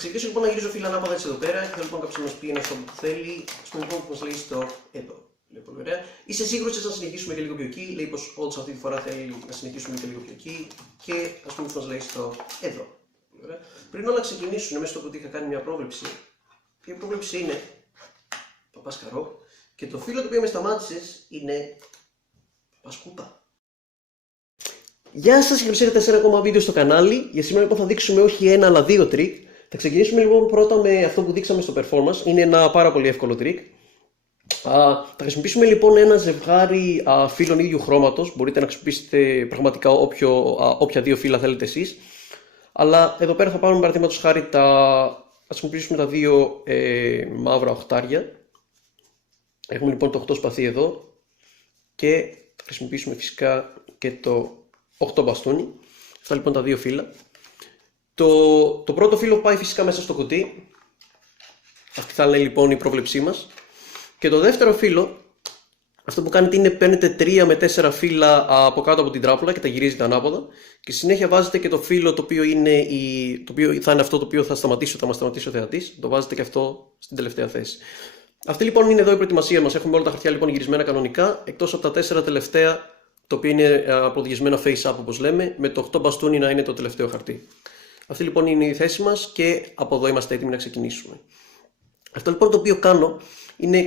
ξεκινήσω λοιπόν να γυρίζω φύλλα ανάποδα έτσι εδώ πέρα και θέλω λοιπόν κάποιος να μας πει ένα στόχο που θέλει. Ας πούμε λοιπόν που μας λέει stop εδώ. Λέει πολύ ωραία. Είσαι σίγουρος να συνεχίσουμε και λίγο πιο εκεί. Λέει πως όντως αυτή τη φορά θέλει να συνεχίσουμε και λίγο πιο εκεί. Και ας πούμε που μας λέει stop εδώ. Πολύ ωραία. Πριν όλα ξεκινήσουν, μέσα στο κουτί είχα κάνει μια πρόβλεψη. Και η πρόβλεψη είναι Παπασκαρό. Και το φύλλο το οποίο με σταμάτησες είναι Παπασκούπα. Γεια σας και καλώς ήρθατε σε ένα ακόμα βίντεο στο κανάλι. Για σήμερα λοιπόν θα δείξουμε όχι ένα αλλά δύο τρίκ. Θα ξεκινήσουμε λοιπόν πρώτα με αυτό που δείξαμε στο performance. Είναι ένα πάρα πολύ εύκολο τρίκ. Θα χρησιμοποιήσουμε λοιπόν ένα ζευγάρι φύλλων ίδιου χρώματος. Μπορείτε να χρησιμοποιήσετε πραγματικά όποια δύο φύλλα θέλετε εσείς. Αλλά εδώ πέρα θα πάρουμε παραδείγματος χάρη θα χρησιμοποιήσουμε τα δύο μαύρα οχτάρια. Έχουμε λοιπόν το 8 σπαθί εδώ. Και θα χρησιμοποιήσουμε φυσικά και το 8 μπαστούνι. Αυτά λοιπόν τα δύο φύλλα. Το πρώτο φύλλο πάει φυσικά μέσα στο κουτί. Αυτή θα είναι λοιπόν η πρόβλεψή μας. Και το δεύτερο φύλλο, αυτό που κάνετε είναι παίρνετε 3 με 4 φύλλα από κάτω από την τράπουλα και τα γυρίζετε ανάποδα. Και συνέχεια βάζετε και το φύλλο το οποίο, θα είναι αυτό το οποίο θα μας σταματήσει ο θεατής. Το βάζετε και αυτό στην τελευταία θέση. Αυτή λοιπόν είναι εδώ η προετοιμασία μας. Έχουμε όλα τα χαρτιά λοιπόν γυρισμένα κανονικά, εκτός από τα 4 τελευταία, το οποίο είναι προδιαγισμένα face up όπως λέμε, με το 8 μπαστούνι να είναι το τελευταίο χαρτί. Αυτή λοιπόν είναι η θέση μας και από εδώ είμαστε έτοιμοι να ξεκινήσουμε. Αυτό λοιπόν το οποίο κάνω είναι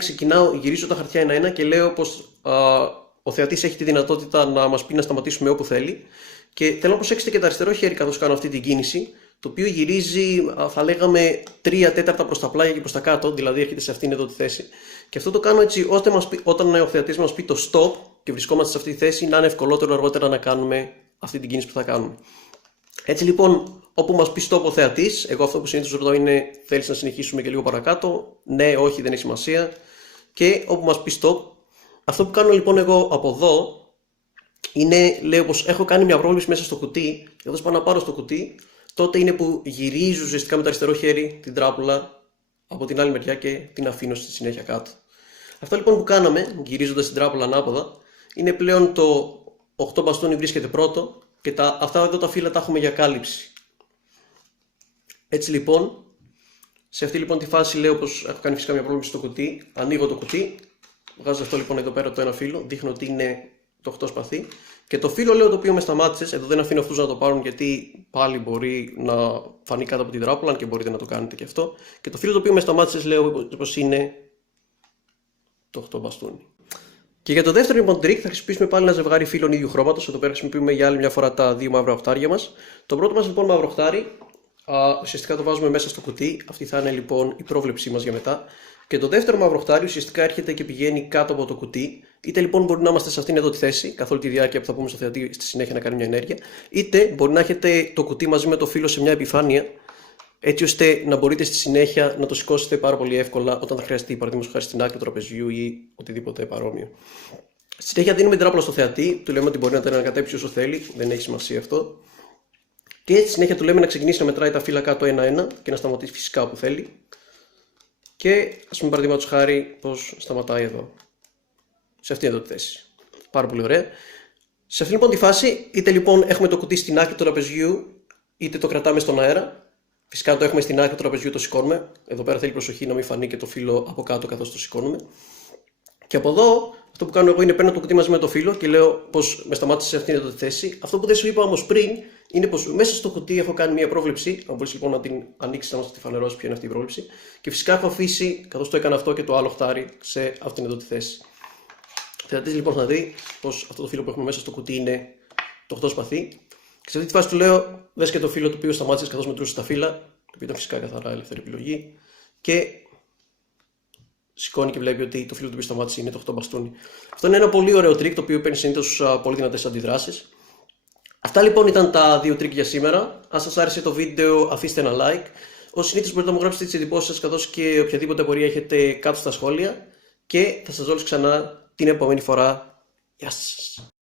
γυρίζω τα χαρτιά ένα-ένα και λέω πως ο θεατής έχει τη δυνατότητα να μας πει να σταματήσουμε όπου θέλει. Και θέλω να προσέξετε και το αριστερό χέρι καθώς κάνω αυτή την κίνηση, το οποίο γυρίζει, θα λέγαμε, 3/4 προς τα πλάγια και προς τα κάτω, δηλαδή έρχεται σε αυτήν εδώ τη θέση. Και αυτό το κάνω έτσι ώστε όταν ο θεατής μας πει το stop και βρισκόμαστε σε αυτή τη θέση, να είναι ευκολότερο αργότερα να κάνουμε αυτή την κίνηση που θα κάνουμε. Έτσι λοιπόν, όπου μας πει stop ο θεατής, εγώ αυτό που συνήθως ρωτάω είναι: θέλεις να συνεχίσουμε και λίγο παρακάτω? Ναι, όχι, δεν έχει σημασία. Και όπου μας πει stop, αυτό που κάνω λοιπόν εγώ από εδώ είναι, λέω πως έχω κάνει μια πρόβλεψη μέσα στο κουτί, και όταν πάω να πάρω στο κουτί, τότε είναι που γυρίζω ουσιαστικά με το αριστερό χέρι την τράπουλα από την άλλη μεριά και την αφήνω στη συνέχεια κάτω. Αυτό λοιπόν που κάναμε, γυρίζοντας την τράπουλα ανάποδα, είναι πλέον το 8 μπαστούνι βρίσκεται πρώτο και αυτά εδώ τα φύλλα τα έχουμε για κάλυψη. Έτσι λοιπόν, σε αυτή λοιπόν τη φάση λέω πως έχω κάνει φυσικά μια πρόβλεψη στο κουτί, ανοίγω το κουτί, βγάζω αυτό λοιπόν εδώ πέρα το ένα φύλλο, δείχνω ότι είναι το 8 σπαθί. Και το φύλλο λέω το οποίο με σταμάτησες, εδώ δεν αφήνω αυτούς να το πάρουν γιατί πάλι μπορεί να φανεί κάτω από την τράπουλα και μπορείτε να το κάνετε και αυτό. Και το φύλλο το οποίο με σταμάτησες λέω πως είναι το 8 μπαστούνι. Και για το δεύτερο λοιπόν τρίκ θα χρησιμοποιήσουμε πάλι ένα ζευγάρι φύλλων ίδιου χρώματος. Εδώ πέρα χρησιμοποιούμε για άλλη μια φορά τα δύο μαύρα οχτάρια μας. Το πρώτο μας λοιπόν μαύρο οχτάρι, ουσιαστικά το βάζουμε μέσα στο κουτί. Αυτή θα είναι λοιπόν η πρόβλεψή μας για μετά. Και το δεύτερο μαύρο οχτάρι ουσιαστικά έρχεται και πηγαίνει κάτω από το κουτί. Είτε λοιπόν μπορεί να είμαστε σε αυτήν εδώ τη θέση, καθ' όλη τη διάρκεια που θα πούμε στο θεατή στη συνέχεια να κάνει μια ενέργεια, είτε μπορεί να έχετε το κουτί μαζί με το φύλλο σε μια επιφάνεια, έτσι ώστε να μπορείτε στη συνέχεια να το σηκώσετε πάρα πολύ εύκολα όταν θα χρειαστεί, παραδείγματος χάρη στην άκρη του τραπεζιού ή οτιδήποτε παρόμοιο. Στη συνέχεια δίνουμε την τράπουλα στο θεατή, του λέμε ότι μπορεί να την ανακατέψει όσο θέλει, δεν έχει σημασία αυτό. Και στη συνέχεια του λέμε να ξεκινήσει να μετράει τα φύλλα κάτω ένα-ένα και να σταματήσει φυσικά όπου θέλει. Και ας πούμε παραδείγματος χάρη πως σταματάει εδώ, σε αυτήν εδώ τη θέση. Πάρα πολύ ωραία. Σε αυτήν λοιπόν τη φάση, είτε λοιπόν έχουμε το κουτί στην άκρη του τραπεζιού, είτε το κρατάμε στον αέρα. Φυσικά το έχουμε στην άκρη του τραπεζιού, το σηκώνουμε. Εδώ πέρα θέλει προσοχή να μην φανεί και το φύλλο από κάτω καθώς το σηκώνουμε. Και από εδώ, αυτό που κάνω εγώ είναι παίρνω το κουτί μαζί με το φύλλο και λέω πως με σταμάτησε σε αυτήν εδώ τη θέση. Αυτό που δεν σου είπα όμως πριν είναι πως μέσα στο κουτί έχω κάνει μια πρόβλεψη. Αν μπορείς λοιπόν να την ανοίξεις, να μας τη φανερώσεις ποια είναι αυτή η πρόβλεψη. Και φυσικά έχω αφήσει, καθώς το έκανα αυτό, και το άλλο χτάρι σε αυτήν εδώ τη θέση. Θεατής λοιπόν θα δει πως αυτό το φύλλο που έχουμε μέσα στο κουτί είναι το 8 σπαθί. Και σε αυτή τη φάση του λέω: δες και το φύλλο το οποίο σταμάτησες καθώς μετρούσες τα φύλλα, το οποίο ήταν φυσικά καθαρά ελεύθερη επιλογή. Και σηκώνει και βλέπει ότι το φύλλο το οποίο σταμάτησε είναι το 8 μπαστούνι. Αυτό είναι ένα πολύ ωραίο τρίκ το οποίο παίρνει συνήθως πολύ δυνατές αντιδράσεις. Αυτά λοιπόν ήταν τα δύο τρίκ για σήμερα. Αν σας άρεσε το βίντεο, αφήστε ένα like. Ως συνήθως μπορείτε να μου γράψετε τις εντυπώσεις σας καθώς και οποιαδήποτε απορία έχετε κάτω στα σχόλια. Και θα σας δω ξανά την επόμενη φορά. Γεια σας!